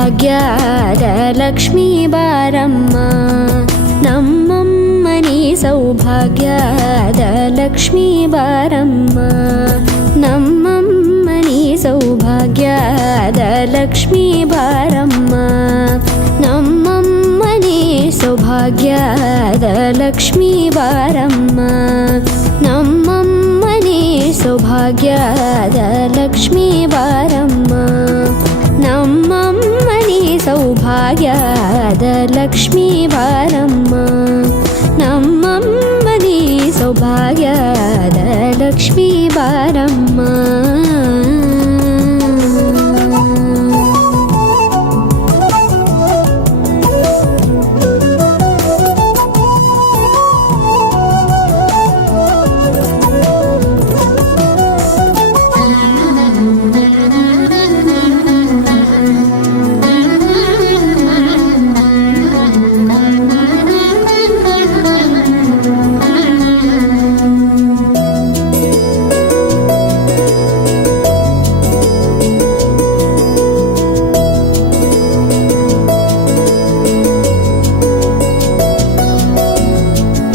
ಸೌಭಾಗ್ಯದ ಲಕ್ಷ್ಮೀ ಬಾರಮ್ಮ. ನಮ್ಮಮ್ಮನಿ ಸೌಭಾಗ್ಯದ ಲಕ್ಷ್ಮೀ ಬಾರಮ್ಮ. ನಮ್ಮಮ್ಮನಿ ಸೌಭಾಗ್ಯದ ಲಕ್ಷ್ಮೀ ಬಾರಮ್ಮ. ನಮ್ಮಮ್ಮನಿ ಸೌಭಾಗ್ಯದ ಲಕ್ಷ್ಮೀ ಬಾರಮ್ಮ. ನಮ್ಮಮ್ಮನಿ ಸೌಭಾಗ್ಯದ ಲಕ್ಷ್ಮೀ ಬಾರಮ್ಮ. ನಮ್ಮಮ್ಮನಿ ಸೌಭಾಗ್ಯದ ಲಕ್ಷ್ಮೀ ಬಾರಮ್ಮ. ನಮ್ಮಮ್ಮನಿ ಸೌಭಾಗ್ಯದ ಲಕ್ಷ್ಮೀ ಬಾರಮ್ಮ.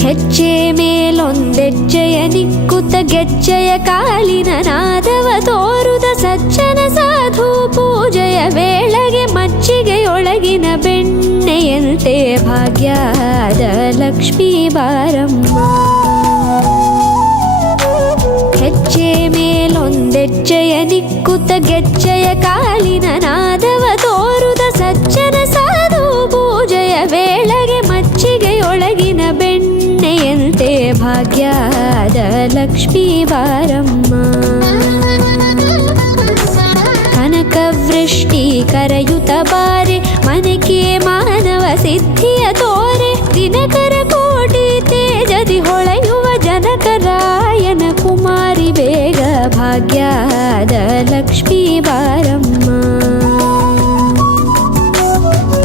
ಹೆಜ್ಜೆ ಮೇಲೊಂದೆಜ್ಜೆಯ ನಿಕ್ಕುತ್ತ ಗೆಜ್ಜೆಯ ಕಾಲಿನ ನಾದವ ತೋರುದ ಸಜ್ಜನ ಸಾಧು ಪೂಜೆಯ ವೇಳೆಗೆ ಮಜ್ಜಿಗೆಯೊಳಗಿನ ಬೆಣ್ಣೆಯಂತೆ ಭಾಗ್ಯದ ಲಕ್ಷ್ಮೀ ಬಾರಮ್ಮ. ಹೆಜ್ಜೆ ಮೇಲೊಂದೆಜ್ಜೆಯ ನಿಕ್ಕುತ್ತ ಗೆಜ್ಜೆಯ ಕಾಲಿನ ನಾದವ ತೋರುದ ಸಜ್ಜನ ಸಾಧು ಪೂಜೆಯ ವೇಳೆಗೆ ಮಜ್ಜಿಗೆಯೊಳಗಿನ ಬೆಣ್ಣೆಯಂತೆ ಭಾಗ್ಯದ ಲಕ್ಷ್ಮೀ ಬಾರಮ್ಮ. ಕನಕವೃಷ್ಟಿ ಕರೆಯುತ್ತ ಬಾರೆ ಮನಕೆ ಮಾನವ ಸಿದ್ಧಿಯ ತೋರೆ. ದಿನಕರ ಕೋಟಿ ತೇಜದಿ ಹೊಳೆಯುವ ಜನಕರಾಯನ ಕುಮಾರಿ ಬೇಗ ಭಾಗ್ಯದ ಲಕ್ಷ್ಮೀ ಬಾರಮ್ಮ.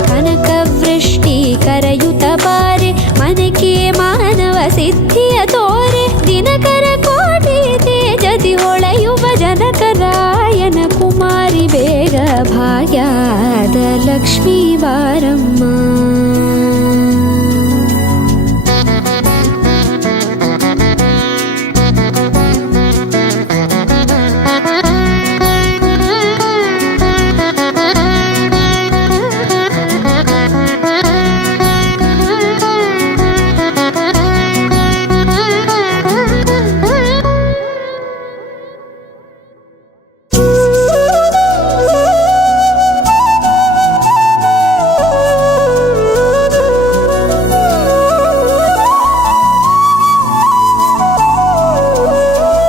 ಕನಕವೃಷ್ಟಿ ಕರೆಯುತ್ತ ಬಾರೆ ಮನಕೆ ಮಾನವ ಸಿದ್ಧಿಯ ತೋರೆ. ದಿನಕರ ಕೋಟಿ ತೇಜದಿ ಹೊಳೆಯುವ ಜನಕರಾಯನ ಕುಮಾರಿ ಬೇಗ ಭಾಗ್ಯದ ಲಕ್ಷ್ಮೀ ಬಾರಮ್ಮ.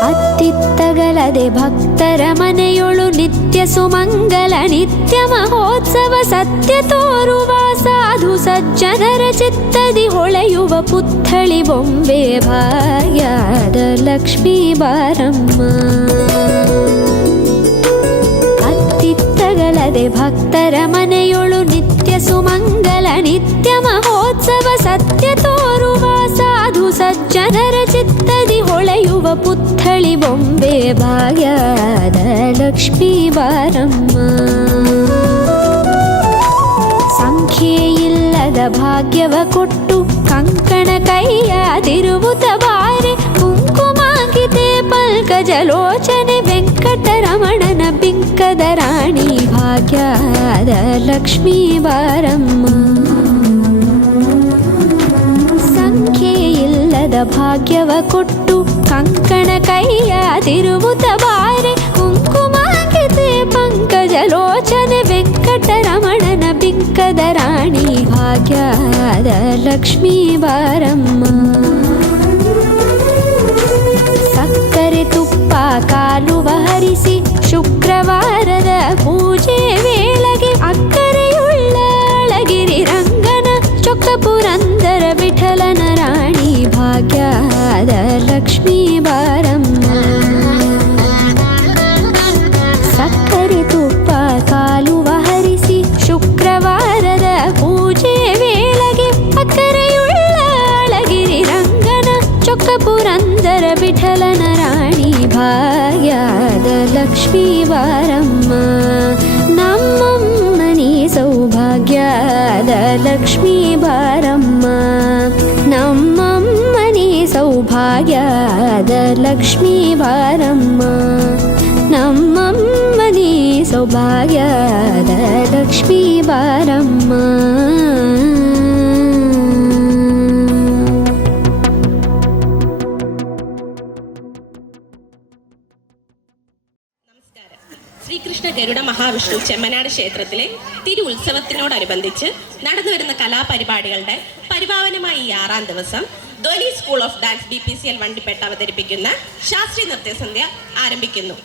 ಅತ್ತಿತ್ತಗಲದೆ ಭಕ್ತರ ಮನೆಯೊಳು ನಿತ್ಯ ಸುಮಂಗಲ ನಿತ್ಯ ಮಹೋತ್ಸವ ಸತ್ಯ ತೋರುವ ಸಾಧು ಸಜ್ಜನರ ಚಿತ್ತದಿ ಹೊಳೆಯುವ ಪುತ್ಥಳಿ ಬೊಂಬೆ ಭಾಗ್ಯದ ಲಕ್ಷ್ಮೀ ಬಾರಮ್ಮ. ಅತ್ತಿತ್ತಗಲದೆ ಭಕ್ತರ ಮನೆಯೊಳು ನಿತ್ಯ ಸುಮಂಗಲ ನಿತ್ಯ ಮಹೋತ್ಸವ ಸತ್ಯ ತೋರುವ ಸಾಧು ಸಜ್ಜನರ ಚಿತ್ತದಿ ಹೊಳೆಯುವ ಪುತ್ಥಳಿ ಬೊಂಬೆ ಭಾಗ್ಯದ ಲಕ್ಷ್ಮೀ ಬಾರಮ್ಮ. ಸಂಖ್ಯೆಯಿಲ್ಲದ ಭಾಗ್ಯವ ಕೊಟ್ಟು ಕಂಕಣ ಕೈಯಾದಿರುವುದ ಬಾರೆ. ಕುಂಕುಮಾಂಕಿತೆ ಪಲ್ಕಜಲೋಚನೆ ವೆಂಕಟರಮಣನ ಬಿಂಕದ ರಾಣಿ ಭಾಗ್ಯದ ಲಕ್ಷ್ಮೀ ಬಾರಮ್ಮ. ಸಂಖ್ಯೆಯಿಲ್ಲದ ಭಾಗ್ಯವ ಕೊಟ್ಟು ಕಂಕಣ ಕೈಯಾದಿರುವುದ ಬಾರೆ. ಕುಂಕುಮಾಂಕಿತೆ ಪಂಕಜಲೋಚನೆ ವೆಂಕಟರಮಣನ ಬಿಂಕದ ರಾಣಿ ಭಾಗ್ಯದ ಲಕ್ಷ್ಮೀ ಬಾರಮ್ಮ. ಸಕ್ಕರೆ ತುಪ್ಪ ಕಾಲುವ ಹರಿಸಿ ಶುಕ್ರವಾರದ ಪೂಜೆ ವೇಳೆಗೆ ಅಕ್ಕರೆಯುಳ್ಳ ಅಳಗಿರಿ ರಂಗನ ಚೊಕ್ಕ ಪುರಂದರ ವಿಠಲನ ರಾಣಿ ಭಾಗ್ಯದ ಲಕ್ಷ್ಮೀ ಬಾರಮ್ಮ. ಸಕ್ಕರೆ ತುಪ್ಪ ಕಾಲುವ ಹರಿಸಿ ಶುಕ್ರವಾರದ ಪೂಜೆ ವೇಳೆಗೆ ಅಕ್ಕರೆಯುಳ್ಳ ಅಳಗಿರಿ ರಂಗನ ಚೊಕ್ಕ ಪುರಂದರ ವಿಠಲನ ರಾಣಿ ಭಾಗ್ಯದ ಲಕ್ಷ್ಮೀ ಬಾರಮ್ಮ. ನಮ್ಮಮ್ಮನಿ ಸೌ ಲಕ್ಷ್ಮೀ ಬಾರಮ್ಮ ನಮ್ಮಮ್ಮನಿ ಸೌಭಾಗ್ಯದ ಲಕ್ಷ್ಮೀ ಬಾರಮ್ಮ ನಮ್ಮಮ್ಮನಿ ಸೌಭಾಗ್ಯದ ಲಕ್ಷ್ಮೀ ಬಾರಮ್ಮ. ശ്രീകൃഷ്ണ ഗരുഡ മഹാവിഷ്ണു ചെമ്മനാട് ക്ഷേത്രത്തിലെ തിരു ഉത്സവത്തിനോടനുബന്ധിച്ച് നടന്നുവരുന്ന കലാപരിപാടികളുടെ പരിപാവനമായ ഈ 6ാം ദിവസം ധ്വനി സ്കൂൾ ഓഫ് ഡാൻസ് BPCL വണ്ടിപ്പേട്ട അവതരിപ്പിക്കുന്ന ശാസ്ത്രീയ നൃത്തസന്ധ്യ ആരംഭിക്കുന്നു.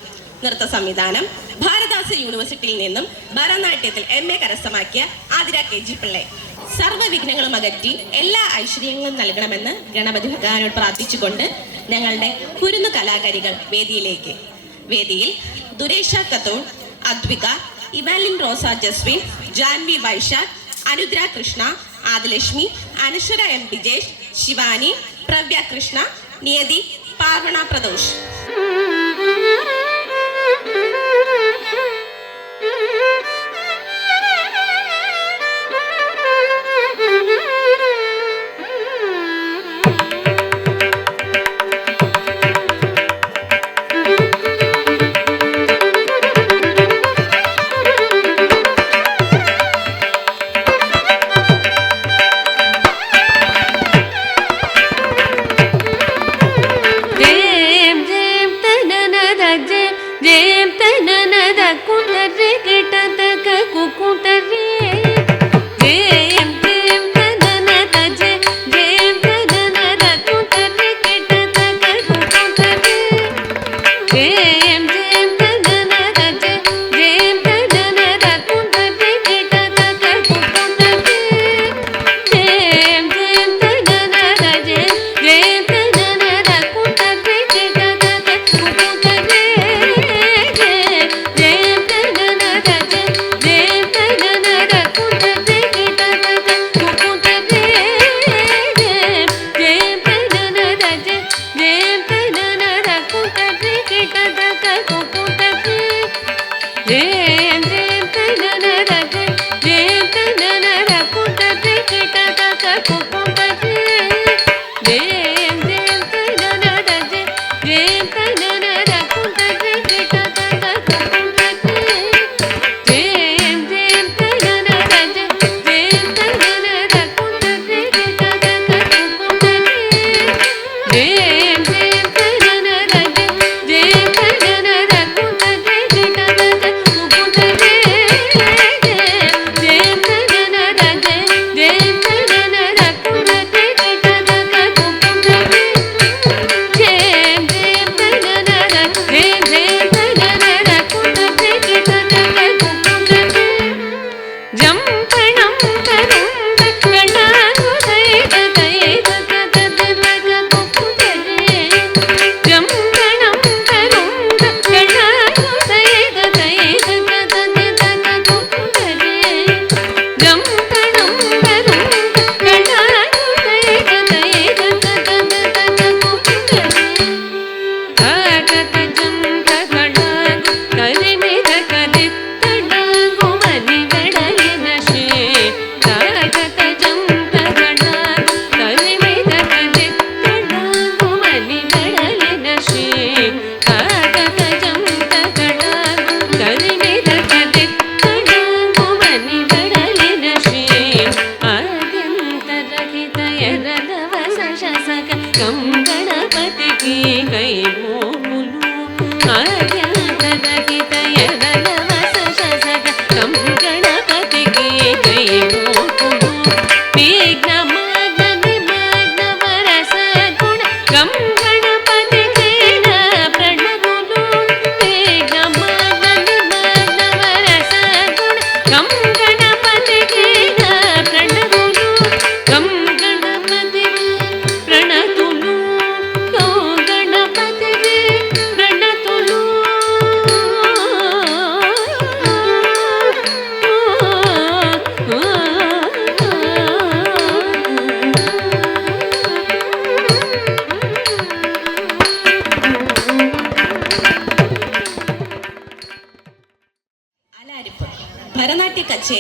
നൃത്ത സംവിധാനം ഭാരതാസ യൂണിവേഴ്സിറ്റിയിൽ നിന്നും ഭരതനാട്യത്തിൽ MA കരസ്ഥമാക്കിയ ആതിര KG പിള്ളെ. സർവ്വവിഘ്നങ്ങളും അകറ്റി എല്ലാ ഐശ്വര്യങ്ങളും നൽകണമെന്ന് ഗണപതി ഭഗവാനോട് പ്രാർത്ഥിച്ചുകൊണ്ട് ഞങ്ങളുടെ കുരുന്നു കലാകാരികൾ വേദിയിൽ ദുരേഷ കത്തോൺ, അദ്വിക, ഇവാലിൻ റോസ ജസ്വിൻ, ജാൻവി വൈശാഖ്, അനുദ്ര കൃഷ്ണ, ആദിലക്ഷ്മി, അനശ്വര M വിജേഷ്, ശിവാനി, പ്രവ്യ കൃഷ്ണ, നിയതി, പാർവണ പ്രദോഷ്.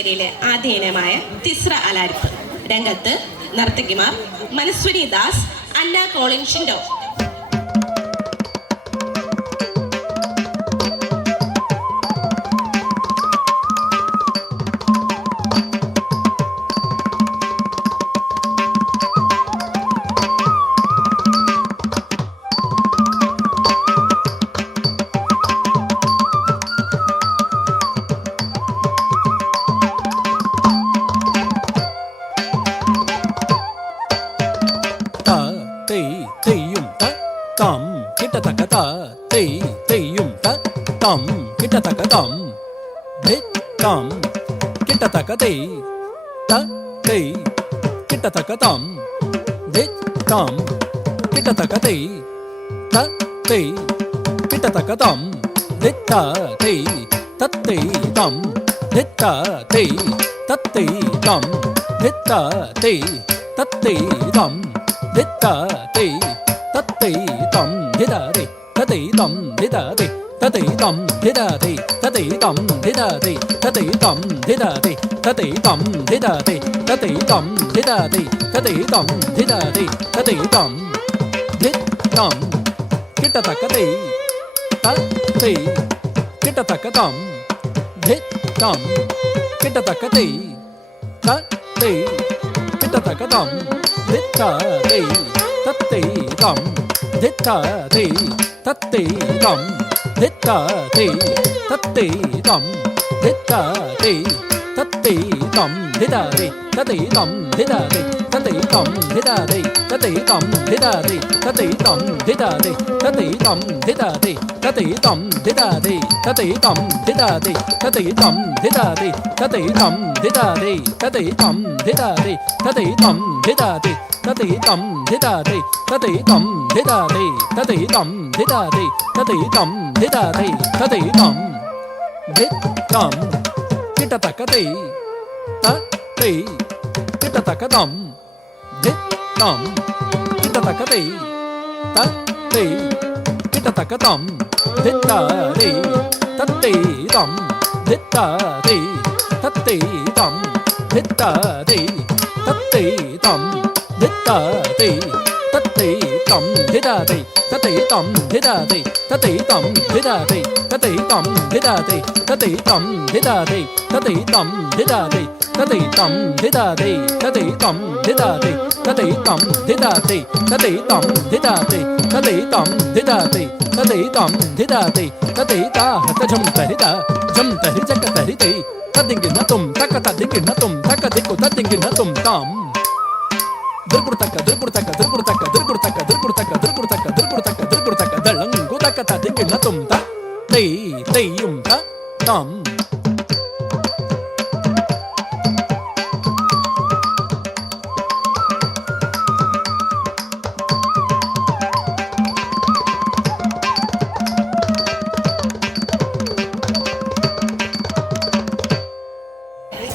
കച്ചേരിയിലെ ആദ്യ ഇനമായ തിസ്ര അലാരിപ്പ്. രംഗത്ത് നർത്തകിമാർ മനസ്വിനി ദാസ്, അന്ന കോളിൻ ഷിൻഡോ.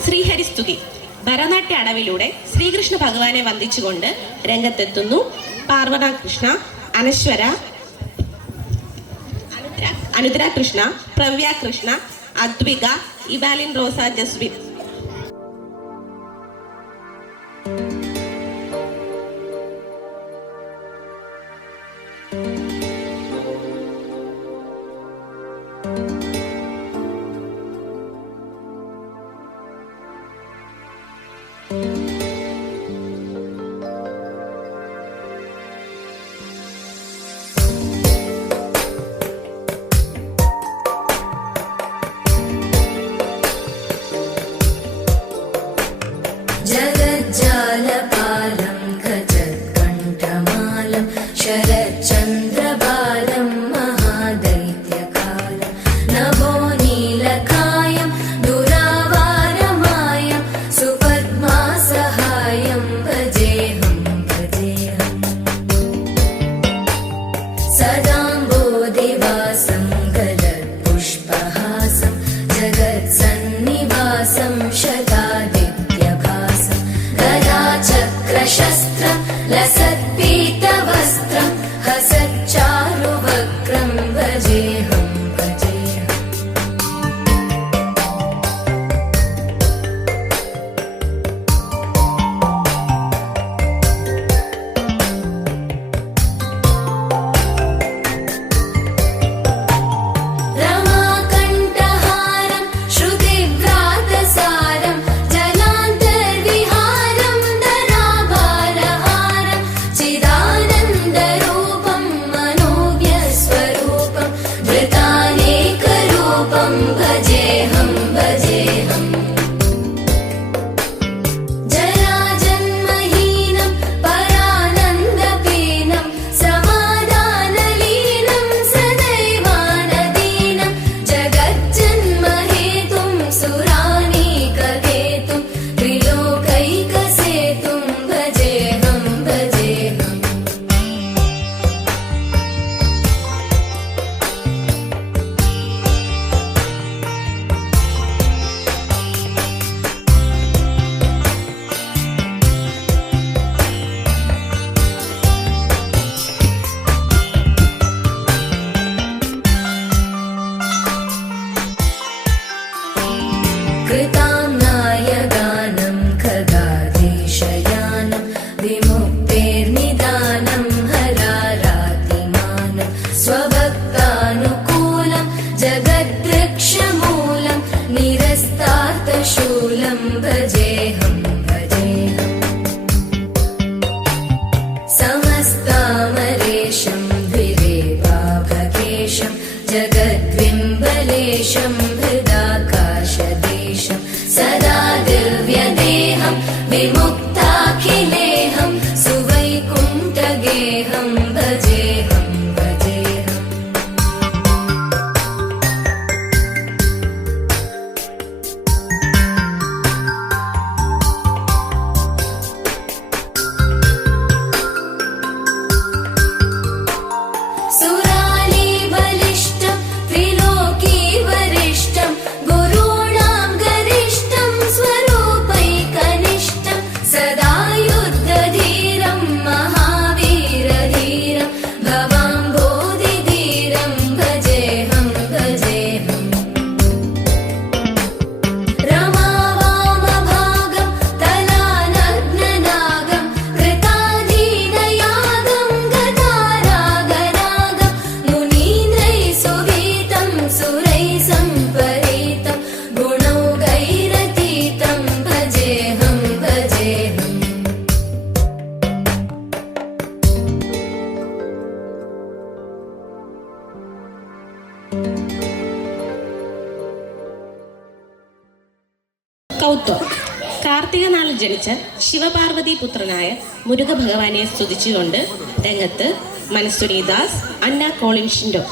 ശ്രീഹരിസ്തുതി. ഭരതനാട്യ അടവിലൂടെ ശ്രീകൃഷ്ണ ഭഗവാനെ വന്ദിച്ചുകൊണ്ട് രംഗത്തെത്തുന്നു പാർവണ കൃഷ്ണ, അനശ്വര, അനുദ്ര കൃഷ്ണ, പ്രവ്യ കൃഷ്ണ, അദ്വിക, ഇവാലിൻ റോസ, ജസ്വിൻ. जगज्जालपालं गजत्कण्ठमालं शरच्चन्द्रबालं महादैत्यकालं नभो नीलकायं दुरावारमायं सुपद्मासहायं भजेऽहं सदाम्बोधिवासं गलत्पुष्पहासं जगत्सन्निवासं शतादित्यभासं भजेऽहं भजेऽहम् समस्तामरेशं द्विरेवाभकेशं जगद्विम्बलेशं हृदाकाशदेशं सदा दिव्यदेहं विमुक्ताखिलेहं सुवैकुण्ठगेहं भजेऽहं भजेऽहम् सुरालीबलिष्ठं त्रिलोकीवरिष्ठं गुरूणां गरिष्ठं स्वरूपैकनिष्ठं सदा युद्धधीरं महावीरधीरं भवाम्भोधिधीरं भजेऽहं भजेऽहम् रमावामभागं तलानग्ननागं कृताधीनयागं गतारागरागं मुनीन्द्रैः सुवीतं सुरैः सम्परीतं गुणौघैरतीतं भजेऽहं भजेऽहम् കൗത്വം. കാർത്തിക നാളിൽ ജനിച്ച ശിവപാർവതി പുത്രനായ മുരുക ഭഗവാനെ സ്തുതിച്ചുകൊണ്ട് രംഗത്ത് മനസ്സുനി ദാസ്, അന്ന കോളിൻ ഷിൻഡോ.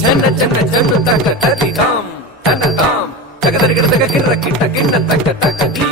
జన జన జను తక తది దాం తన దాం తగదరిగడ తగ గిర్ర కిట్ట గిన్న తక తక ధీ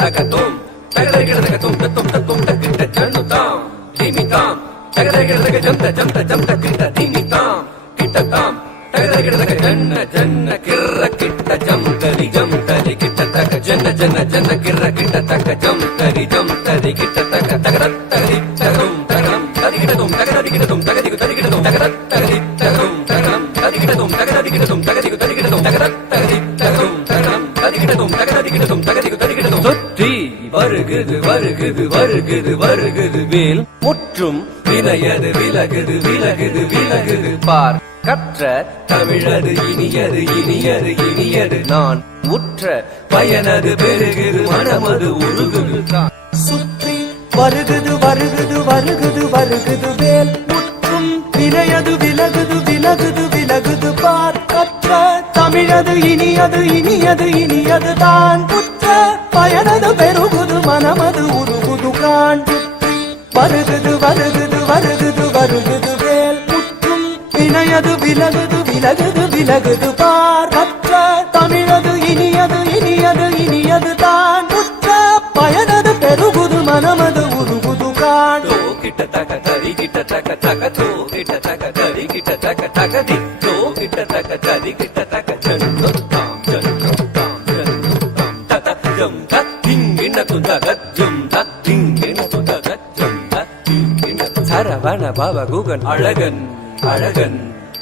తగ తుం తగదరిగడ తగ తుం తుం తుం తగిట్ట జను దాం ధీమి దాం తగదరిగడ తగ జంత జంత జంత కిట్ట ధీమి దాం కిట్ట దాం తగదరిగడ తగ జన్న జన్న గిర్ర కిట్ట జంతరి జంతరి కిట్ట తగ జన జన జన గిర్ర కిట్ట తగ జంతరి జంతరి కిట్ట తగ తగద తగది తగం తగం తదిగిడ తుం తగదరిగిడ తుం తగదిగు తదిగిడ తుం తగద తగది తగం తగం తదిగిడതും തകതദികിടതും തകതികു തദികിടതും തകത തകതി തകതും തകതം തദികിടതും തകതദികിടതും തകതികു തദികിടതും சுற்றி வருகுது வருகுது வருகுது வருகுது வேல் முற்றும் வினையது விலகுது விலகுது விலகுது பார் கற்ற தமிழது இனியது இனியது இனியது நான் உற்ற பயனது பெருகுது மனமது உருகுது தான் சுற்றி வருகுது வருகுது வருகுது வருகுது வேல் முற்றும் வினையது விலகுது விலகுது விலகுது பார் கற்ற தமிழது இனியது இனியது இனியது தான் புற்ற பயனது பெருகுது மனமது உருகுது காண் வருகுது வருகுது வருகுது வருகுது வேல் முற்றும் வினையது விலகுது விலகுது விலகுது பார் கற்ற தமிழது இனியது இனியது இனியது தான் புற்ற பயனது பெருகுது மனமது உருகுது காண் கிட்ட தக தரி கிட்ட தக தக தோ கிட்ட தக தரி கிட்ட தக தக தி தோ கிட்ட தக தரி கிட்ட தக ஜன்னு தாம் ஜன்னு தாம் ஜன்னு தாம் தத ஜம் தத்திங்கின துத கஜம் தத்திங்கின துத கஜம் தத்திங்கின சரவண பவ குகன் அழகன் அழகன்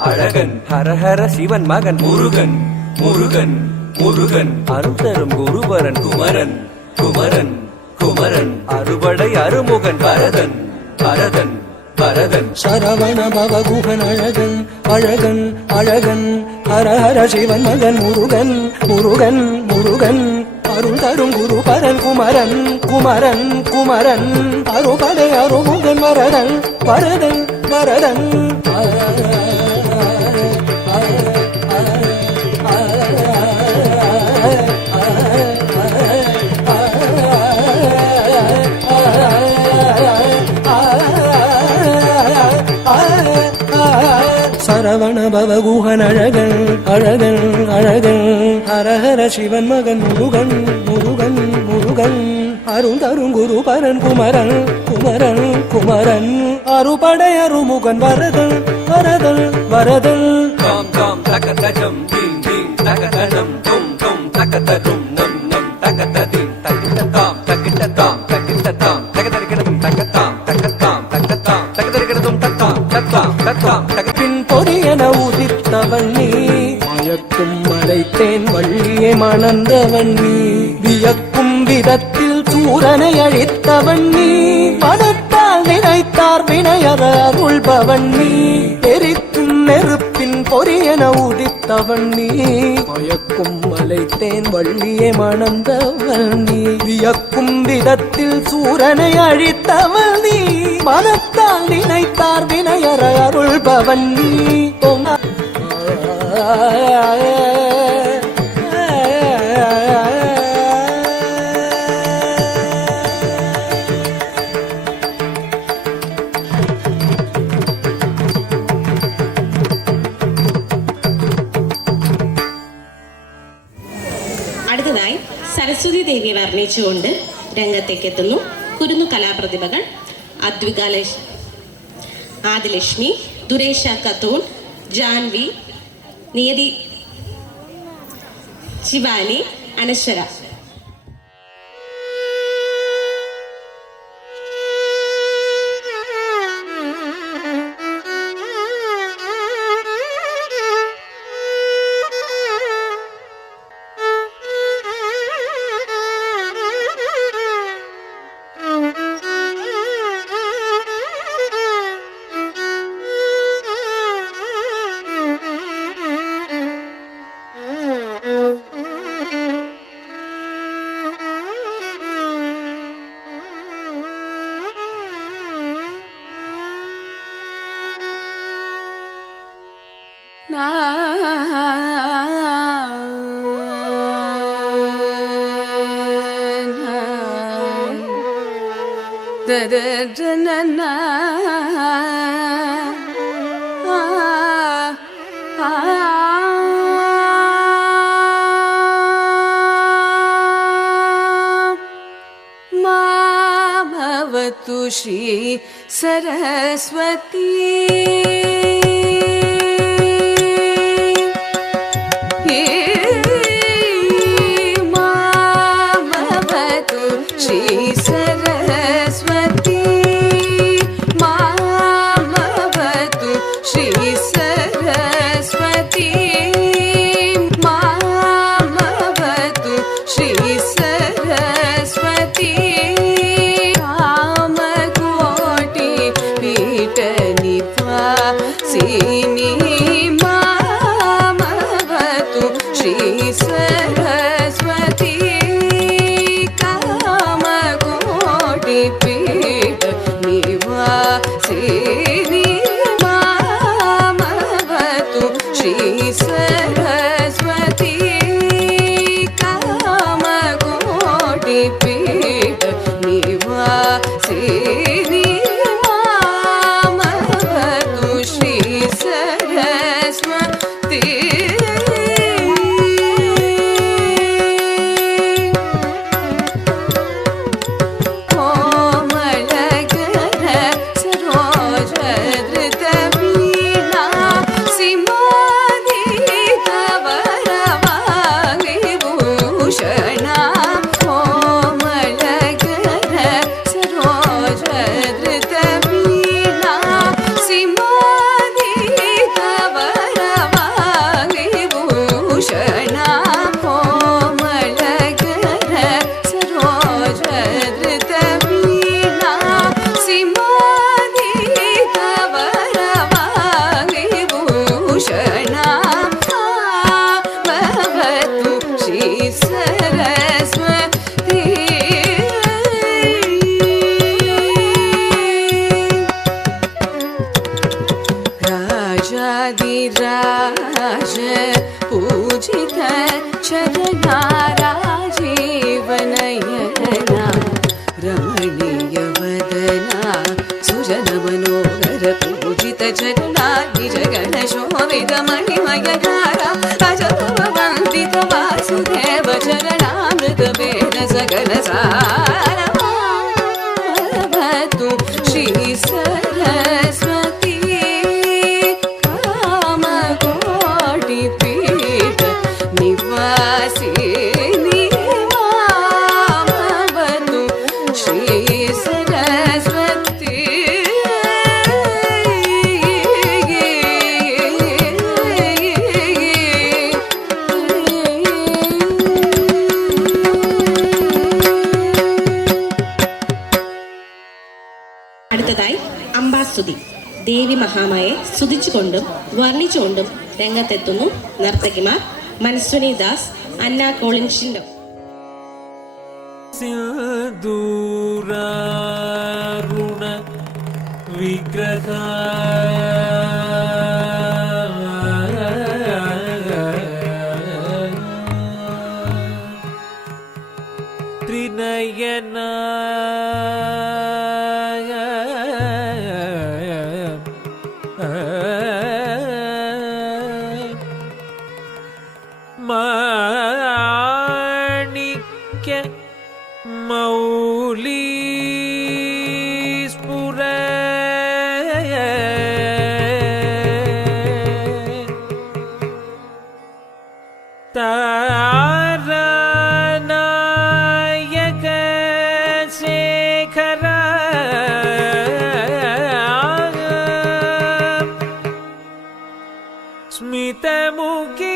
அழகன் ஹர ஹர சிவன் மகன் முருகன் முருகன் முருகன் அருள் தரும் குருபரன் குமரன் குமரன் குமரன் அறுபடை அருமுகன் பரதன் பரதன் பரதன் சரவண பவகுகன் அழகன் அழகன் அழகன் ஹர ஹர சிவன் மகன் முருகன் முருகன் முருகன் அருள் தரும் குருபரன் குமரன் குமரன் குமரன் அறுபடை அருமுகன் வரதன் வரதன் வரதன் சரவண பவகுகன் அழகன் அழகன் அழகன் ஹர ஹர சிவன் மகன் முருகன் முருகன் முருகன் அருள் தரும் குருபரன் குமரன் குமரன் குமரன் அறுபடை அருமுகன் வரதன் வரதன் வரதன் தாம் தாம் தக தஜம் தீம் தீம் மயக்கும் மலைத்தேன் வள்ளியை மணந்தவன் நீ வியக்கும் விதத்தில் சூரனை அழித்தவன் நீ மனத்தால் நினைத்தார் வினையற அருள்பவன் நீ எரிக்கும் நெருப்பின் பொரியன உதித்தவன் நீ மயக்கும் மலைத்தேன் வள்ளியை மணந்தவன் நீ வியக்கும் விதத்தில் சூரனை அழித்தவன் நீ மனத்தால் நினைத்தார் வினையற அருள்பவன் நீ അടുത്തതായി സരസ്വതി ദേവിയെ വർണ്ണിച്ചുകൊണ്ട് രംഗത്തേക്ക് എത്തുന്നു കുരുന്നു കലാപ്രതിഭകൾ ആദിലക്ഷ്മി, ദുരേഷ ഖത്തൂൺ, ജാൻവി, നിയതി, ശിവാനി, അനശ്വര. भवतु श्री सरस्वती भवतु श्री सरस्वती भवतु श्री सरस्वती भवतु श्री सरस्वती സ്തുതി. ദേവി മഹാമായെ സ്തുതിച്ചുകൊണ്ടും വർണ്ണിച്ചുകൊണ്ടും രംഗത്തെത്തുന്നു നർത്തകിമാർ മനസ്വിനി ദാസ്, അന്ന കോളിൻഷിൻഡോ. സിന്ദൂരാരുണ വിഗ്രഹ ത്രിനയന മാണിക്യ മൗലി സ്ഫുര താരനായക ശേഖര സ്മിതമുഖി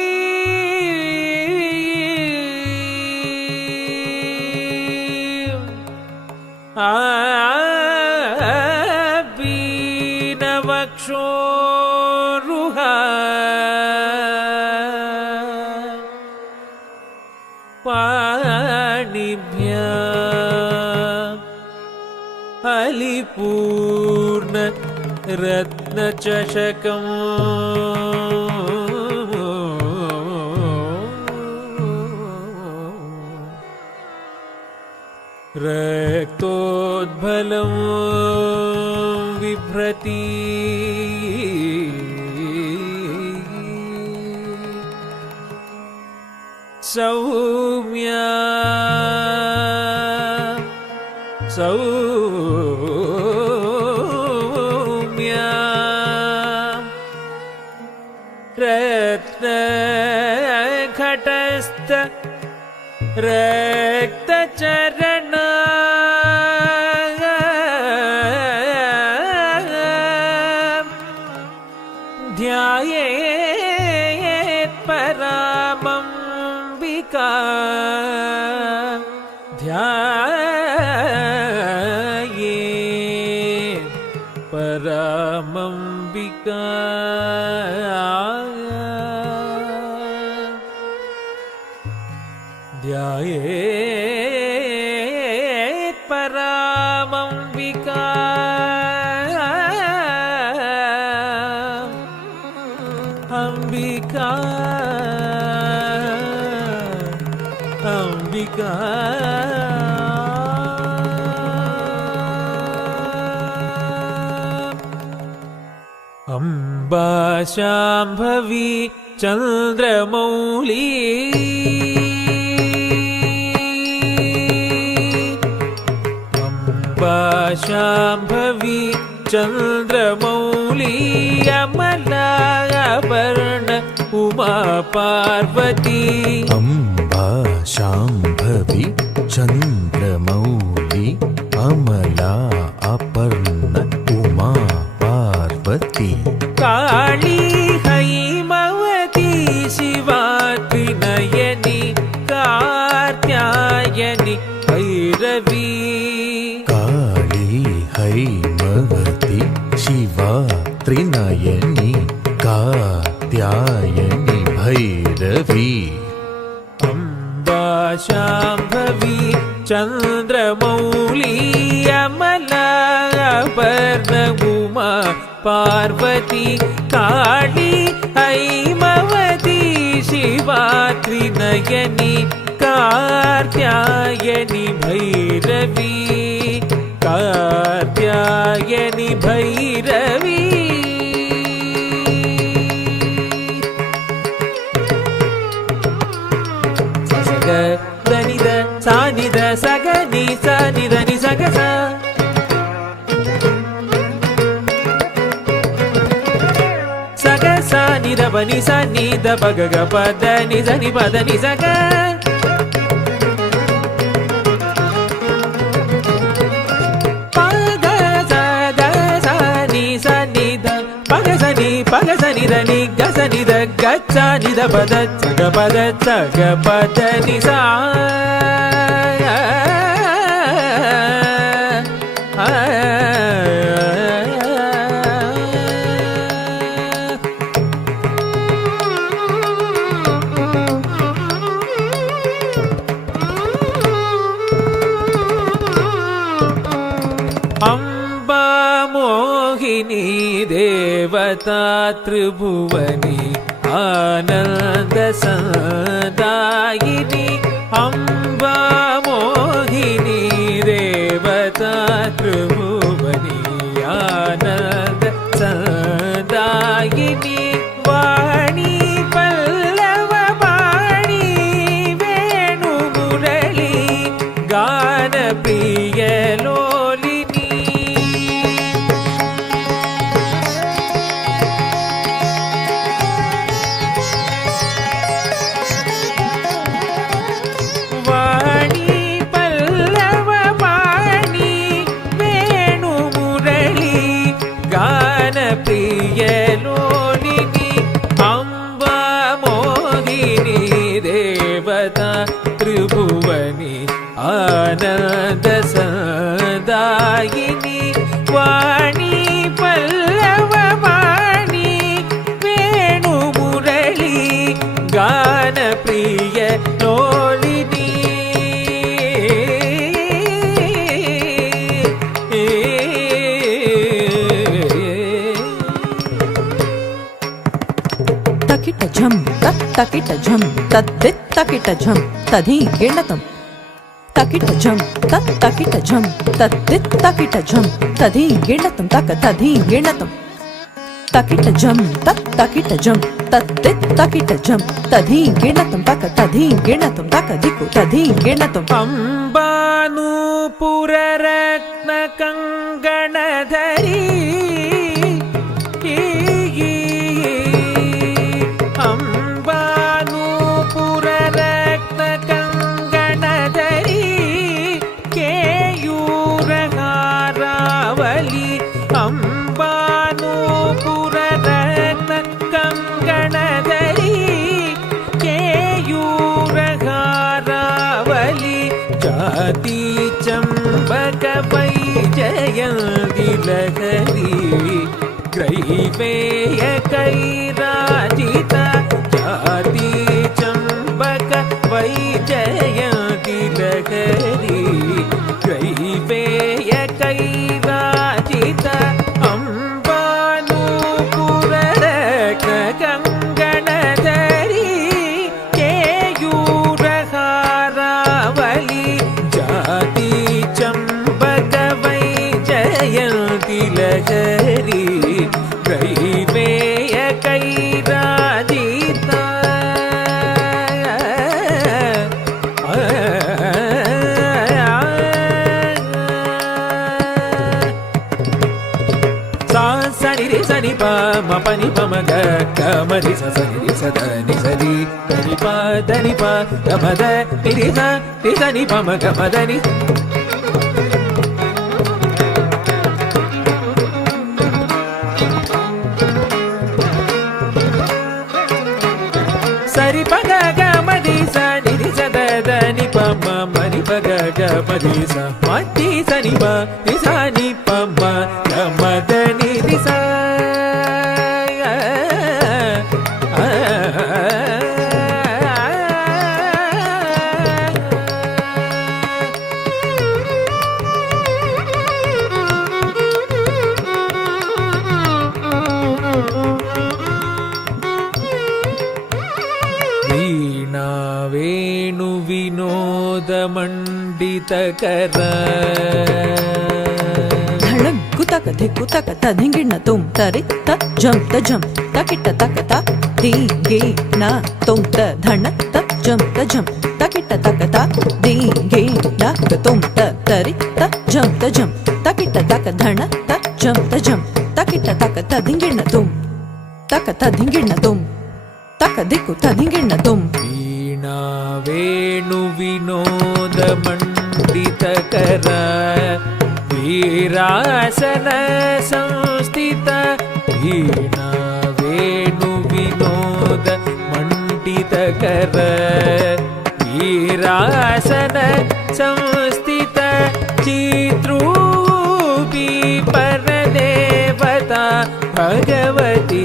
ബീനവക്ഷോരുഹ പാണിഭ്യ അലിപൂർണ രത്നചഷകം രക്തോദ്ഭലം വിഭ്രതി സൗമ്യ സൗമ്യ രത്നഘടസ്ഥ രക്തചരണ ധ്യായേത് പരമംബികാ ധ്യായേത് പരമംബികാ ധ്യായേത് പരമംബികാ അംബികാ അംബികാ അംബാ ശാംഭവി ചന്ദ്രമൗലി അംബാ ശാംഭവി ചന്ദ്രമൗലി അമലാഭരണ ഉമാ പാർവതി अम्बा शाम्भवी चन्द्रमौली अमला अपर्ण उमा पार्वती കാളി ഹൈമവതി ശിവാ ത്രിനയനി കാർത്യായനി ഭൈരവി काली हैमवती शिवा त्रिनयनी कात्यायनी भैरवी അംബാ ശാംഭവി ചന്ദ്രമൗലി അമലാഭരണ ഉമാ പാർവതി കാളി ഹൈമവതി ശിവാ ത്രിനയനി കാർത്യായനി ഭൈരവി കാർത്യായനി ഭൈരവി സഗ ധനിത സാനിധ സഗ നി സനിധ നി സഗ സ സഗ സാനിധ പനി സനിധ പഗ ഗ പദ നി സനി പദ നി സഗ പഗ സഗ സനി സനിധ പഗ സനി പഗ സനിധ നി ഗ സനിധ ഗച്ഛ നിധ പദ സഗ പദ സഗ പദ നി സ त्रिभुवनी आनंद सदायिनी अम्बा मोहिनी देवता त्रिभुवनी आनंद सदायिनी वाणी पल्लव वाणी वेणु मुरली गान प्रिय लोलिनी वाणी पल्लव वाणी वेणु मुरली गान प्रिय लोलिनी अम्बा मोहिनी देवता त्रिभुवनी आनंद सदायिनी वाणी पल्लव वाणी वेणु मुरली गान प्रिय लोलिनी तकिट झम तत् तकिट झम तद्दित् तकिट झम तधी गिणतम् तकिट झम तत् तकिट झम तद्दित् तकिट झम तधी गिणतम् तक तधी गिणतम् तकिट झम तत् तकिट झम तद्दित् तकिट झम तधी गिणतम् तक तधी गिणतम् तक दिक्कु तधी गिणतम् अम्बानूपुर रत्न कंगणधरी अम्बानूपुर रत्न कंगणधरी केयूरहारावली अम्बानूपुर रत्न कंगणधरी केयूरहारावली जाति चंबक वैजयंती लहरी ग्रैवेय कैराजिता जाति चंबक वैजयंती लहरी ग्रैवेय कैराजिता अम्बानूपुर रत्न कंगणधरी केयूरहारावली जाति चंबक वैजयंती लहरी ग्रैवेय कैराजिता सनि रे सनि प म प नि प म ग ग म रि स सनि रि स द नि स रि नि प द नि प ग म द नि रि स नि प म ग म द नि सरि प ग ग म रि स नि रि स द द नि प म म नि प ग ग म रि स म ति स नि प रि स नि प म ग म द नि रि स वीणा वेणु विनोद मंडितकर धड़ग्गु तक धिक्कु तक तधिंगिण तुम तरि त झम त झम तकिट तक ता धी गे न तुम त धन त झम त झम तकिट तक ता धी गे न तुम त तरि त झम त झम तकिट तक धन त झम त झम तकिट तक तधिंगिण तुम तक तधिंगिण तुम तक दिक्कु तधिंगिण तुम वीणा वेणु विनोद मंडितकर वीरासन संस्थित वीणा वेणु विनोद मंडितकर वीरासन संस्थित चित्रूपी परदेवता भगवती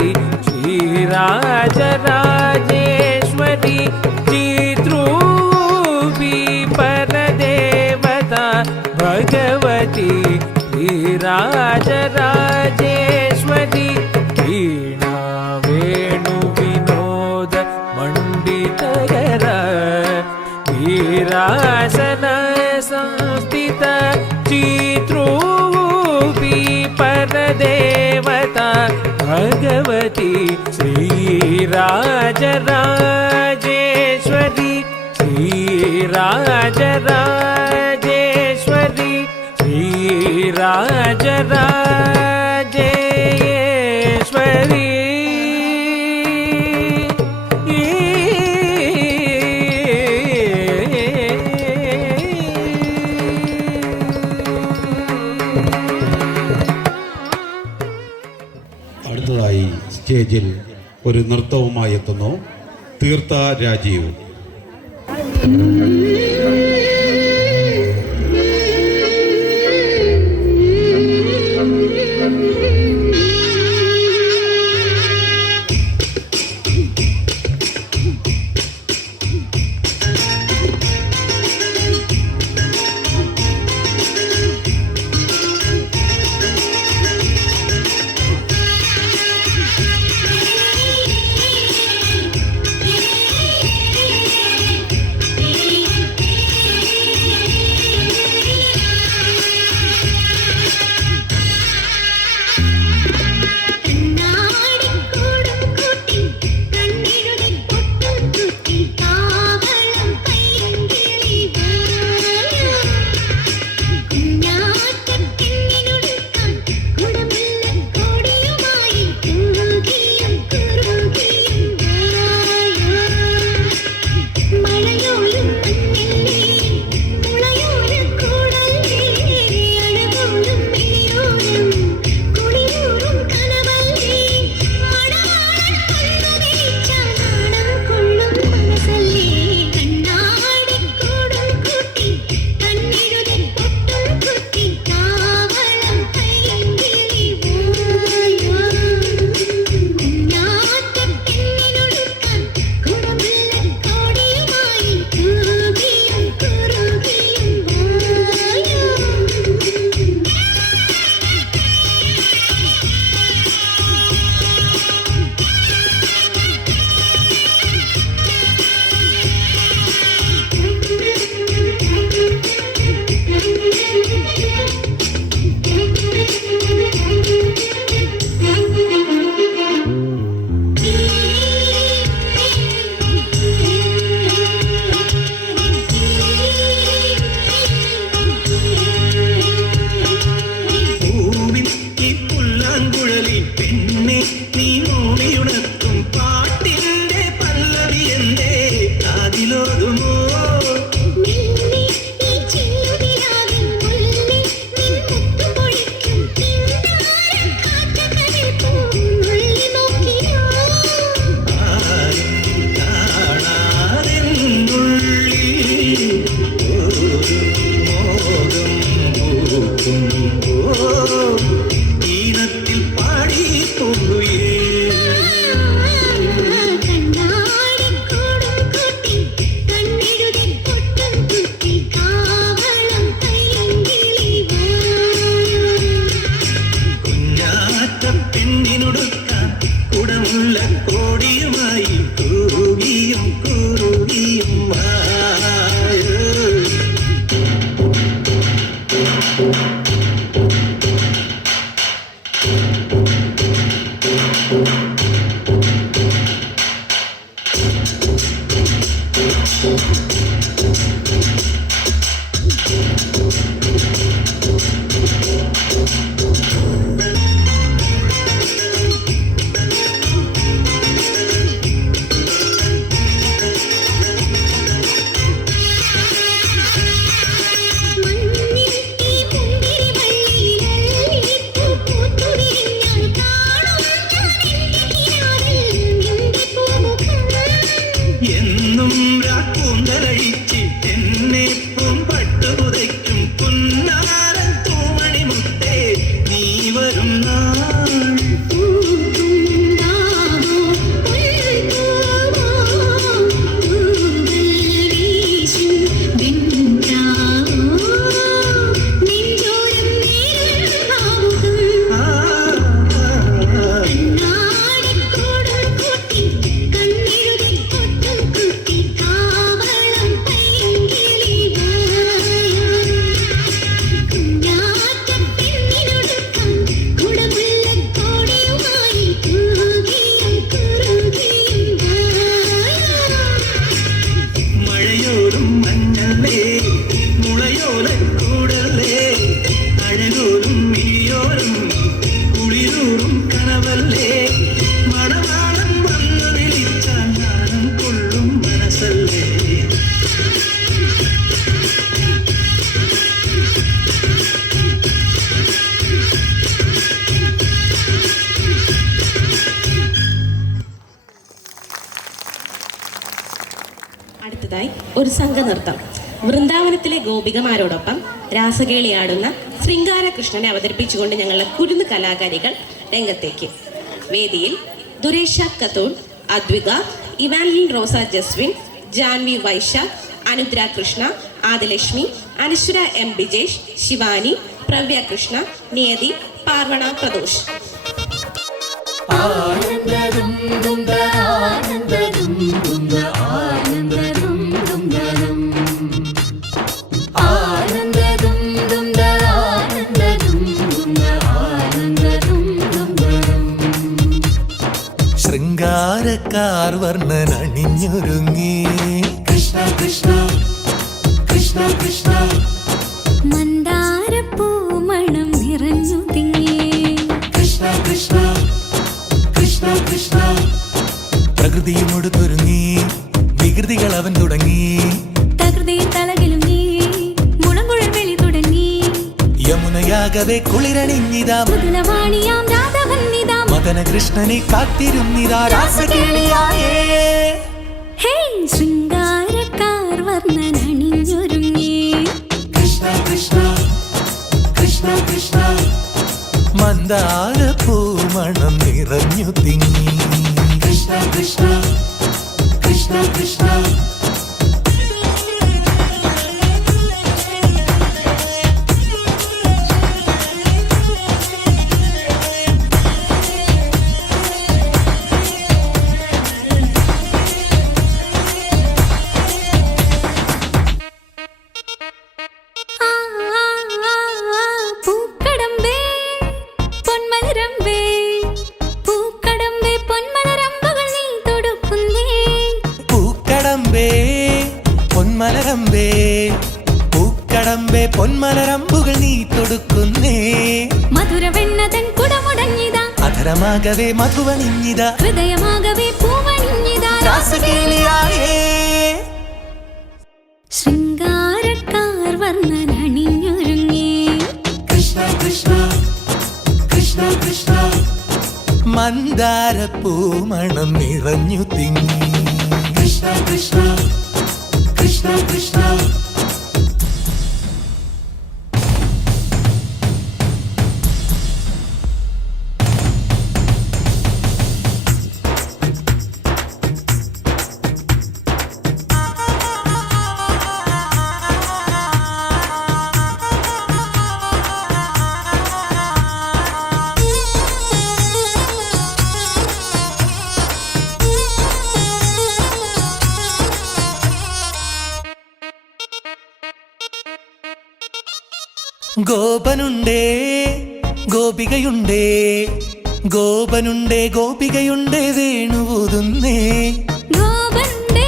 श्रीराजराजेश्वरी चित्रूपी परदेवता भगवती श्रीराजराजेश्वरी वीणा सिंहासन संस्थित चित्रूपी परदेवता भगवती श्रीराजराजेश्वरी श्रीराजराजेश्वरी श्रीराजराजेश्वरी അടുത്തതായി സ്റ്റേജിൽ ഒരു നൃത്തവുമായി എത്തുന്നു തീർത്ഥ രാജീവ്. അടുത്തതായി ഒരു സംഘനൃത്തം. വൃന്ദാവനത്തിലെ ഗോപികമാരോടൊപ്പം രാസകേളിയാടുന്ന ശൃംഗാരകൃഷ്ണനെ അവതരിപ്പിച്ചുകൊണ്ട് ഞങ്ങളുടെ കുരുന്ന് കലാകാരികൾ രംഗത്തേക്ക്. വേദിയിൽ ദുരേഷ കത്തൂർ, അദ്വിക, ഇവാൻലിൻ റോസ ജസ്വിൻ, ജാൻവി വൈശാഖ്, അനുദ്ര കൃഷ്ണ, ആദിലക്ഷ്മി, അനശ്വര എം ബിജേഷ്, ശിവാനി, പ്രവ്യ കൃഷ്ണ, നിയതി, പാർവണ പ്രദോഷ്. ശൃംഗാരക്കാർ വർണ്ണൻ അണിഞ്ഞൊരുങ്ങി കൃഷ്ണ കൃഷ്ണ കൃഷ്ണ കൃഷ്ണ മന്ദാരപ്പൂമണം നിറഞ്ഞു തിങ്ങി കൃഷ്ണ കൃഷ്ണ കൃഷ്ണ കൃഷ്ണ പ്രകൃതിയുമൊടുത്തൊരുങ്ങി വികൃതികൾ അവൻ തുടങ്ങി തകൃതിയിൽ തലകിലും നീ മുളങ്കുഴൽ വെളി തുടങ്ങി യമുനയാകവെ കുളിരണിഞ്ഞിതാ മുതലവാണിയാം രാധവന്നിതാ മദന കൃഷ്ണനെ കാത്തിരുന്നിതാ രാസകേളിയായേ ഹേ ശൃംഗാരക്കാർ വർണ്ണൻ അണിഞ്ഞൊരുങ്ങി കൃഷ്ണ കൃഷ്ണ കൃഷ്ണ കൃഷ്ണ മന്ദാരപ്പൂമണം നിറഞ്ഞു തിങ്ങി കൃഷ്ണ കൃഷ്ണ കൃഷ്ണ കൃഷ്ണ പൂക്കടമ്പേ പൊന്മലരമ്പേ പൂക്കടമ്പേ പൊന്മലരമ്പുകൾ നീ തൊടുക്കുന്നേ പൂക്കടമ്പേ പൊന്മലരമ്പേ പൂക്കടമ്പേ പൊന്മലരമ്പുകൾ നീ തൊടുക്കുന്നേ മധുരവെണ്ണതൻ കുടമുടങ്ങിതാ അധരമാകവേ മധുവണിഞ്ഞിതാ ഹൃദയമാകവേ പൂവണിഞ്ഞിതാ രാസകേളിയായേ ശൃംഗാരക്കാർ വർണ്ണൻ അണിഞ്ഞൊരുങ്ങി കൃഷ്ണ കൃഷ്ണ കൃഷ്ണ കൃഷ്ണ മന്ദാരപ്പൂമണം നിറഞ്ഞു തിങ്ങി കൃഷ്ണ കൃഷ്ണ കൃഷ്ണ കൃഷ്ണ ഗോപനുണ്ടേ ഗോപികയുണ്ടേ ഗോപനുണ്ടേ ഗോപികയുണ്ടേ വേണുവൂതുന്നേ ഗോപനുണ്ടേ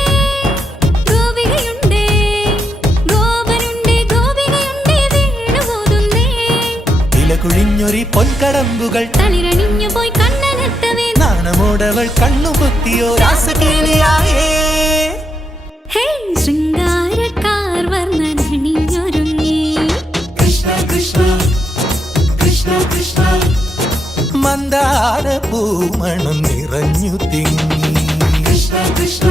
ഗോപികയുണ്ടേ ഗോപനുണ്ടേ ഗോപികയുണ്ടേ വേണുപോതുന്നേ ഇലകുഴിഞ്ഞൊരി പൊൻകടമ്പുകൾ തളിരണിഞ്ഞു പോയി കണ്ണനെത്തവേ നാണമോടവൾ കണ്ണുപൊത്തിയോ രാസകേളിയായേ ഹേ ശൃംഗാരക്കാർ വർണ്ണൻ അണിഞ്ഞൊരുങ്ങി കൃഷ്ണ കൃഷ്ണ കൃഷ്ണ കൃഷ്ണ മന്ദാരപ്പൂമണം നിറഞ്ഞു തിങ്ങി കൃഷ്ണ കൃഷ്ണ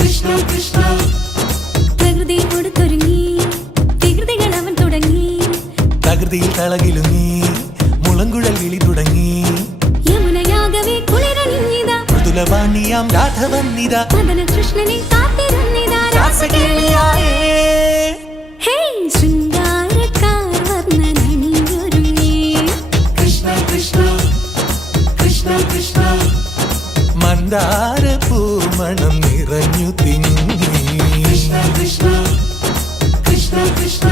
കൃഷ്ണ കൃഷ്ണ പ്രകൃതി കൊടുത്തൊരുങ്ങി വികൃതികൾ അവൻ തുടങ്ങി തകൃതിയിൽ തളകിലുങ്ങി മുളങ്കുഴൽ വിളി തുടങ്ങി യമുനയാകവേ കുളിരണിഞ്ഞിതാ മൃദുലവാണിയാം രാധവന്നിതാ മദന കൃഷ്ണനെ കാത്തിരുന്നിതാ രാസകേളിയായേ ഹേ ശൃംഗാരക്കാർ വർണ്ണൻ അണിഞ്ഞൊരുങ്ങി കൃഷ്ണ കൃഷ്ണ കൃഷ്ണ കൃഷ്ണ മന്ദാരപ്പൂമണം നിറഞ്ഞു തിങ്ങി കൃഷ്ണ കൃഷ്ണ കൃഷ്ണ കൃഷ്ണ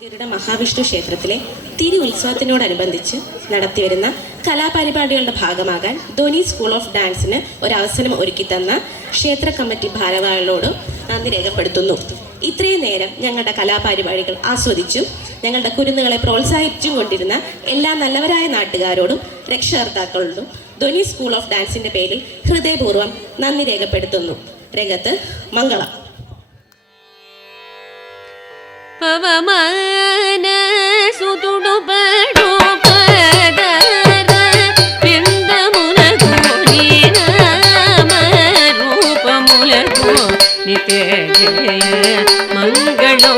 ഗരുഡ മഹാവിഷ്ണു ക്ഷേത്രത്തിലെ തിരു ഉത്സവത്തിനോടനുബന്ധിച്ച് നടത്തിവരുന്ന കലാപരിപാടികളുടെ ഭാഗമാകാൻ ധോനി സ്കൂൾ ഓഫ് ഡാൻസിന് ഒരവസരം ഒരുക്കിത്തന്ന ക്ഷേത്ര കമ്മിറ്റി ഭാരവാഹികളോട് നന്ദി രേഖപ്പെടുത്തുന്നു. ഇത്രയും നേരം ഞങ്ങളുടെ കലാപരിപാടികൾ ആസ്വദിച്ചും ഞങ്ങളുടെ കുരുന്നുകളെ പ്രോത്സാഹിപ്പിച്ചും കൊണ്ടിരുന്ന എല്ലാ നല്ലവരായ നാട്ടുകാരോടും രക്ഷകർത്താക്കളോടും ധോനി സ്കൂൾ ഓഫ് ഡാൻസിന്റെ പേരിൽ ഹൃദയപൂർവ്വം നന്ദി രേഖപ്പെടുത്തുന്നു. രംഗത്ത് മംഗളം. പവമാന സുതുടുപടു പദര नित्य जय मंगलो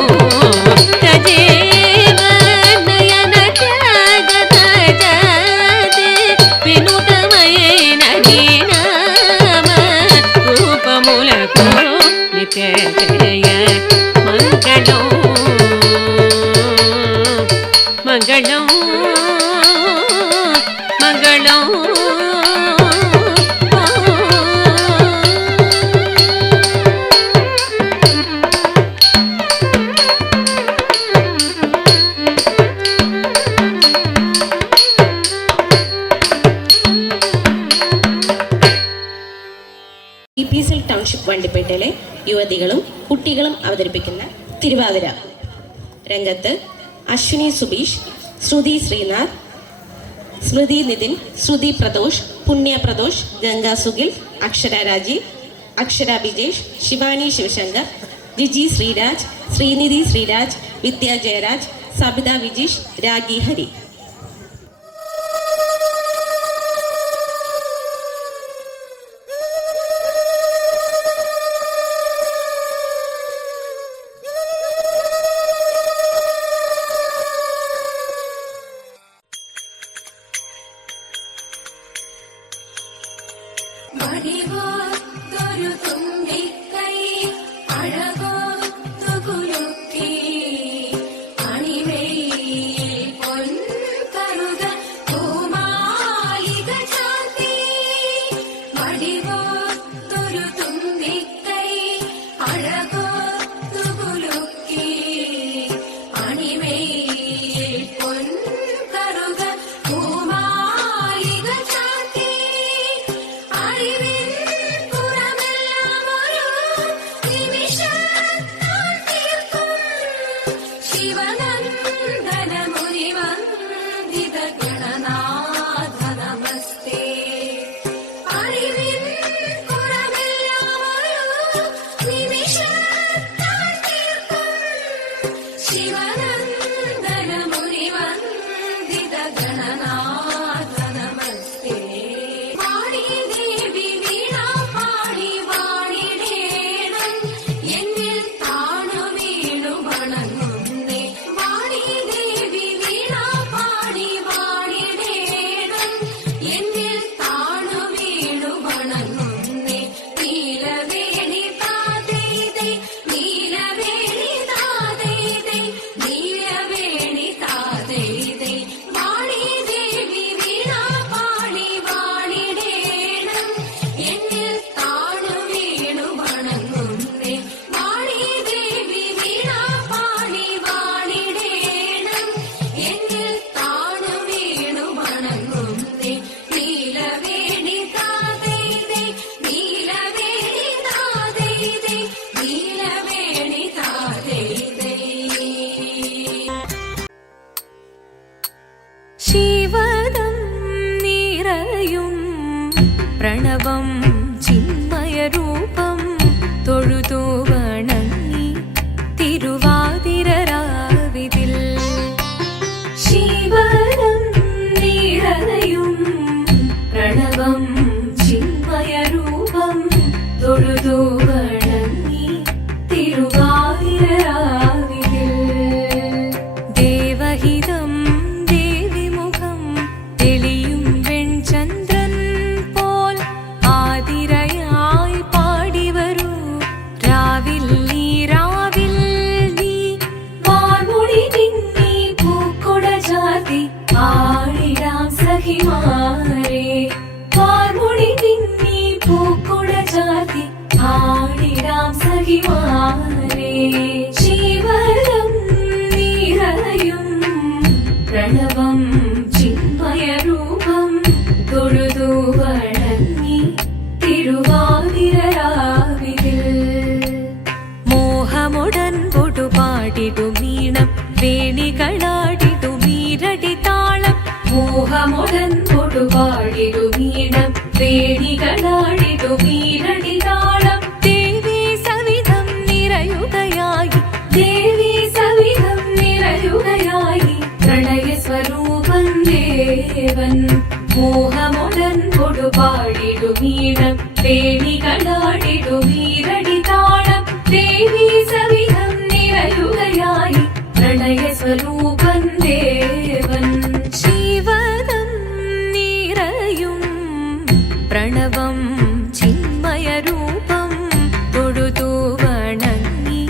तजेव नयन त्यागत जादे विनुतमयेन नीनाम रूपमुलको नित्य जय मंगलो मंगलो मंगलो BPCL ടൗൺഷിപ്പ് വണ്ടിപ്പേട്ടയിലെ യുവതികളും കുട്ടികളും അവതരിപ്പിക്കുന്ന തിരുവാതിര. രംഗത്ത് അശ്വിനി സുബീഷ്, ശ്രുതി ശ്രീനാഥ്, സ്മൃതി നിതിൻ, ശ്രുതി പ്രദോഷ്, പുണ്യ പ്രദോഷ്, ഗംഗാ സുഗിൽ, അക്ഷര രാജീവ്, അക്ഷര ബിജേഷ്, ശിവാനി ശിവശങ്കർ, ജിജി ശ്രീരാജ്, ശ്രീനിധി ശ്രീരാജ്, വിദ്യ ജയരാജ്, സബിത വിജീഷ്, രാഗി ഹരി. ശിവദം നിറയും പ്രണവം ചിന്മയരൂപം തൊഴുതു വണങ്ങി തിരുവാതിരരാവിതിൽ. ശിവദം നിറയും പ്രണവം ചിന്മയരൂപം തൊഴുതു വണങ്ങി തിരുവാതിരരാവിതിൽ. ദേവഹിതം ശിവദം നിറയും പ്രണവം ചിന്മയരൂപം തൊഴുതു വണങ്ങി തിരുവാതിരരാവിതിൽ. മോഹമുടൻ പൊടുപാടിടു മീണം വേണികളാടിടു മീരടി താളം. മോഹമുടൻ പൊടുപാടിടു മീണം വേണികളാടിടു മീരടി താളം. ദേവി സവിധം നിറയുകയായി പ്രണയ സ്വരൂപം ദേവൻ. മോഹമുടൻ കൊടുപാടിടു മീണം വേണികളാടിടു മീരടി താളം. ദേവി സവിധം നിറയുകയായി പ്രണയസ്വരൂപൻ ദേവൻ ശിവദം നിറയും പ്രണവം ചിന്മയരൂപം തൊഴുതു വണങ്ങി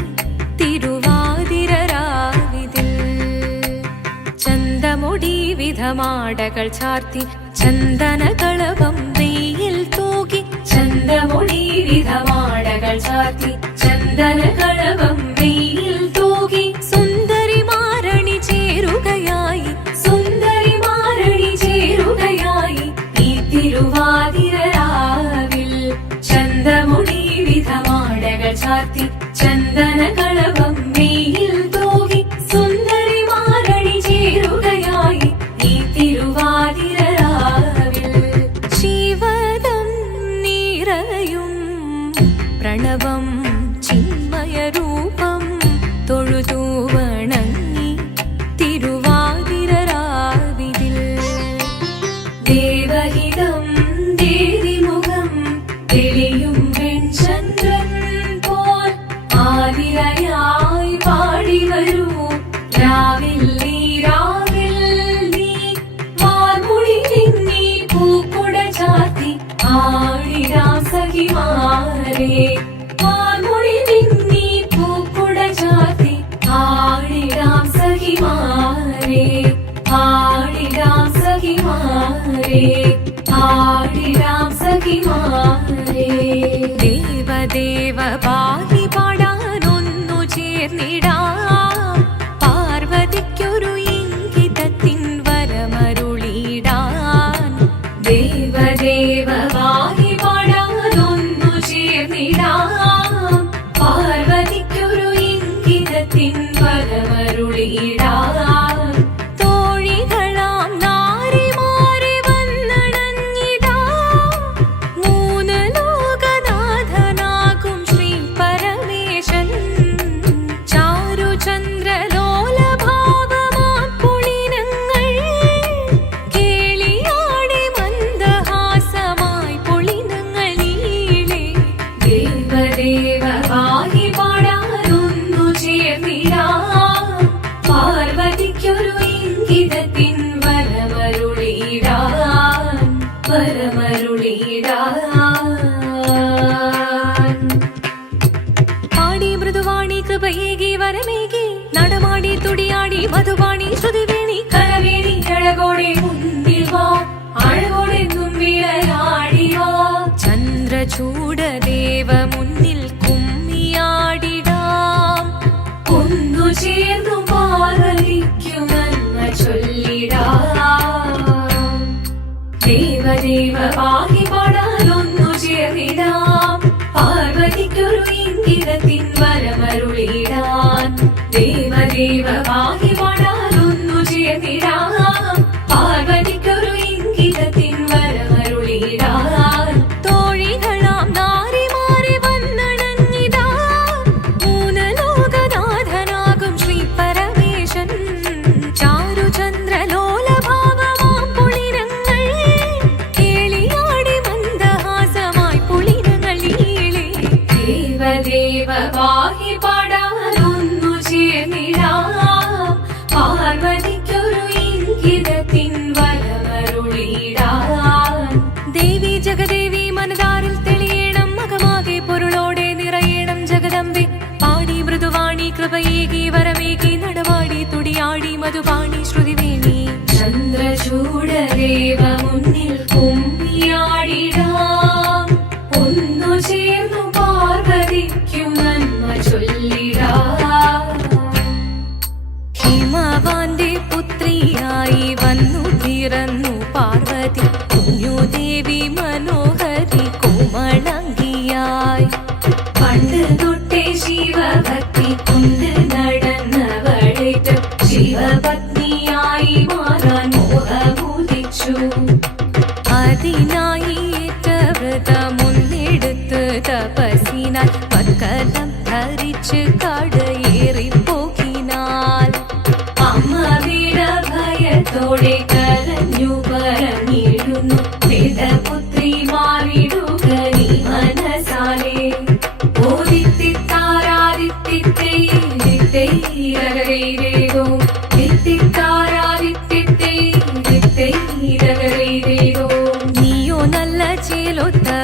തിരുവാതിരരാവിതിൽ ചന്തമുടി വിധമാടകൾ ചാർത്തി ചന്ദനകളവം വെയിൽ തൂകി ചന്തമുടി വിധമാടകൾ ചാർത്തി ചന്ദനകളവം വെയിൽ തൂകി സുന്ദരി മാരണി ചേരുകയായി സുന്ദരി മാരണി ചേരുകയായി ഈ തിരുവാതിരരാവിൽ ചന്തമുടി വിധമാടകൾ ചാർത്തി ചന്ദനകളവം വെയിൽ തൂകി സുന്ദരി മാരണി ചേരുകയായി ഈ തിരുവാതിരരാവിൽ ശിവദം നിറയും പ്രണവം ചിന്മയരൂപം തൊഴുതു വണങ്ങി തിരുവാതിരരാവിതിൽ ദേവഹിതം ദേവിമുഖം തെളിയും വെൺചന്ദ്രൻ പോൽ ആതിരയായി പാടി വരൂ രാവിൽ നീ വാർമുടി നിന്നി പൂക്കുട ചാർത്തി ആടിടാം സഖിമാരേ വാർമുടി നിന്നി പൂക്കുട ചാർത്തി ആടിടാം സഖിമാരേ ആടിടാം സഖിമാരേ ആടിടാം സഖിമാരേ ദേവദേവ പാടി പാടാനൊന്നു ചേർന്നിടാം പാർവതിക്കൊരു ഇംഗിതത്തിൻ വരമരുളിടാൻ ദേവദേവ പാടി പാടാനൊന്നു ചേർന്നിടാം പാർവതിക്കൊരു ഇംഗിതത്തിൻ വരമരുളിടാൻ തോഴികളാം നാരിമാരെ വന്നണഞ്ഞിടാം മൂന്ന് ലോകനാഥനാകും ശ്രീ പരമേശൻ ചാരുചന്ദ്രലോലഭാവമാം പുളിനങ്ങൾ കേളിയാടി മന്ദഹാസമായി പുളിനങ്ങൾ നീളെ ദേവദേവ പാടി പാടാനൊന്നു ചേർന്നിടാം പാർവതിക്കൊരു ഇംഗിതത്തിൻ വരമരുളിടാൻ വരമരുളിടാൻ പാടി മൃദുവാണി കൃപയേകി വരമേകി നടമാടി തുടിയാടി മധുവാണി ശ്രുതിവേണി കരവേണി അഴകോടെ മുന്നിൽ വാ അഴകോടെ തുമ്പിളയാടി വാ ചന്ദ്രചൂടദേവ മുന്നിൽ കുമ്മിയാടിടാം ഒന്നു ചേർന്നു പാർവതിക്കു നന്മ ചൊല്ലിടാം ദേവദേവ പാടി പാടാനൊന്നു ചേർന്നിടാം പാർവതിക്കൊരു ഇംഗിതത്തിൻ വരമരുളിടാൻ ദേവദേവ പാടി പാടാനൊന്നു ചേർന്നിടാം പാർവതിക്കൊരു ഇംഗിതത്തിൻ വരമരുളിടാൻ തോഴികളാം നാരിമാരെ വന്നണഞ്ഞിടാം മൂന്ന് ലോകനാഥനാകും ശ്രീ പരമേശൻ ചാരുചന്ദ്രലോലഭാവമാം പുളിനങ്ങൾ കേളിയാടി മന്ദഹാസമായി പുളിനങ്ങൾ നീളെ ദേവദേവ പാടി പാടാനൊന്നു ചേർന്നിടാം പാർവതിക്കൊരു ഇംഗിതത്തിൻ വരമരുളിടാൻ ദേവി ജഗദേവി മനതാരിൽ തെളിയണം മകമാകെ പൊരുളോടെ നിറയണം ജഗദമ്പെ പാടി മൃദുവാണി കൃപയേകി വരമേകി നടവാടി തുടിയാടി മധുവാണി ശ്രുതിവേണി ചന്ദ്രചൂടദേവ മുന്നിൽ കുമ്മിയാടിടാം ഒന്നു ചേർന്നു പാർവതിക്കു നന്മ ചൊല്ലിടാം ഹിമവാന്റെ പുത്രിയായി വന്നു പിറന്നു പാർവതി കുഞ്ഞുദേവി മനോഹരി കോമളങ്കിയായി പണ്ട് തൊട്ടേ ശിവഭക്തി കൊണ്ട് നടന്നവളേറ്റ് ശിവപത്നിയായി മാറാൻ മോഹമുദിച്ചു അതിനായി ഏറ്റ വ്രതമൊന്നെടുത്ത് തപസ്സിനാൽ പക്കലം ധരിച്ച് കടയേറിപ്പോകിനാൽ അമ്മ വീട ഭയത്തോടെ കരഞ്ഞു പറഞ്ഞിടുന്നു വേദപുത്രി മാറിടുക നീ മനസാലെ ഓദിത്തിത്താരാ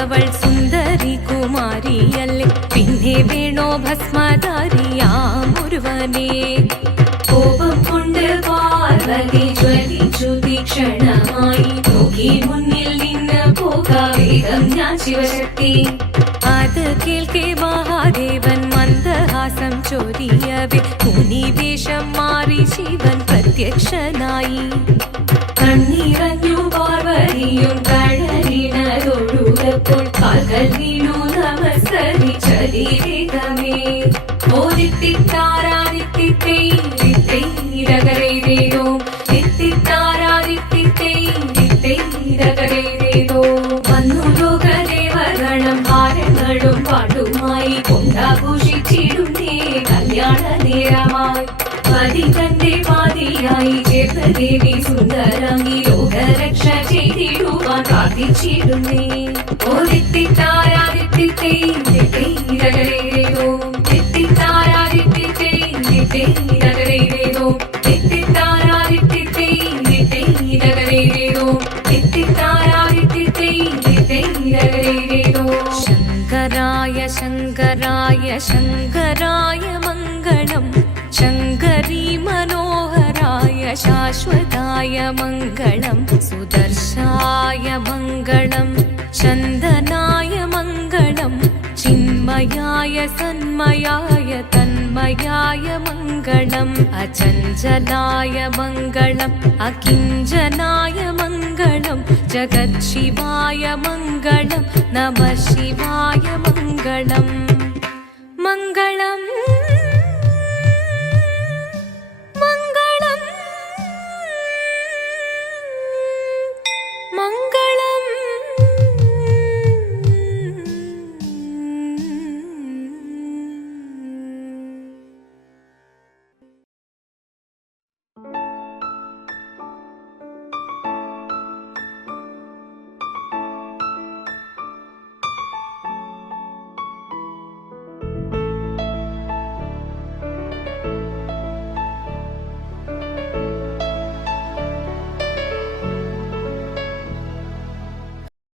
അവൾ സുന്ദരി കുമാരിയല്ലേ, പിന്നെ വേണോ ഭസ്മധാരിയാമൊരുവനെ. കോപം കൊണ്ട് പാർവതി ജ്വലിച്ചു തീക്ഷണമായി, നോക്കി മുന്നിൽ നിന്ന് പോകാവേഗം ഞാൻ ശിവശക്തി. അത് കേൾക്കെ മഹാദേവൻ മന്ദഹാസം ചൊരിയവേ, മുനിവേഷം മാറി ശിവൻ പ്രത്യക്ഷനായി. കണ്ണീറഞ്ഞു പാർവതിയും കഴലിനതൊഴുകപ്പോൾ, കാൽകൾ വീണു നമസ്കരിച്ചതിരേകമേ. ഓദിത്തിത്താരാദിത്തിത്തൈരകരേതോ, തിത്തിത്താരാദിത്തിത്തൈരകരേതോ. വന്നു ലോകദേവഗണം ഭാരങ്ങളും പാട്ടുമായി, കൊണ്ടാഘോഷിച്ചിടുന്നേ കല്യാണ നേരമായി. പതി തന്റെ പാതിയായി ചേർന്ന ദേവി സുന്ദരങ്ങി, ലോകരക്ഷ ചെയ്തിടുവാൻ പ്രാർത്ഥിച്ചിടുന്നേ. ഓദിത്തിത്താരാദിത്തിത്തൈരകരേതോ, തിത്തിത്താരാദിത്തിത്തൈരകരേതോ, തിത്തിത്താരാദിത്തിത്തൈരകരേതോ, തിത്തിത്താരാദിത്തിത്തൈരകരേതോ. ശങ്കരായ ശങ്കരായ ശങ്കരായ മംഗളം, ശങ്കരീ മനോഹരായ ശാശ്വതായ മംഗളം, സുദർശായ മംഗളം, ചന്ദനായ മംഗളം, ചിന്മയായ സന്മയായ തന്മയായ മംഗളം, അചഞ്ചലായ മംഗളം, അകിഞ്ചനായ മംഗളം, ജഗത്ശിവായ മംഗളം, നമഃ ശിവായ മംഗളം. മംഗളം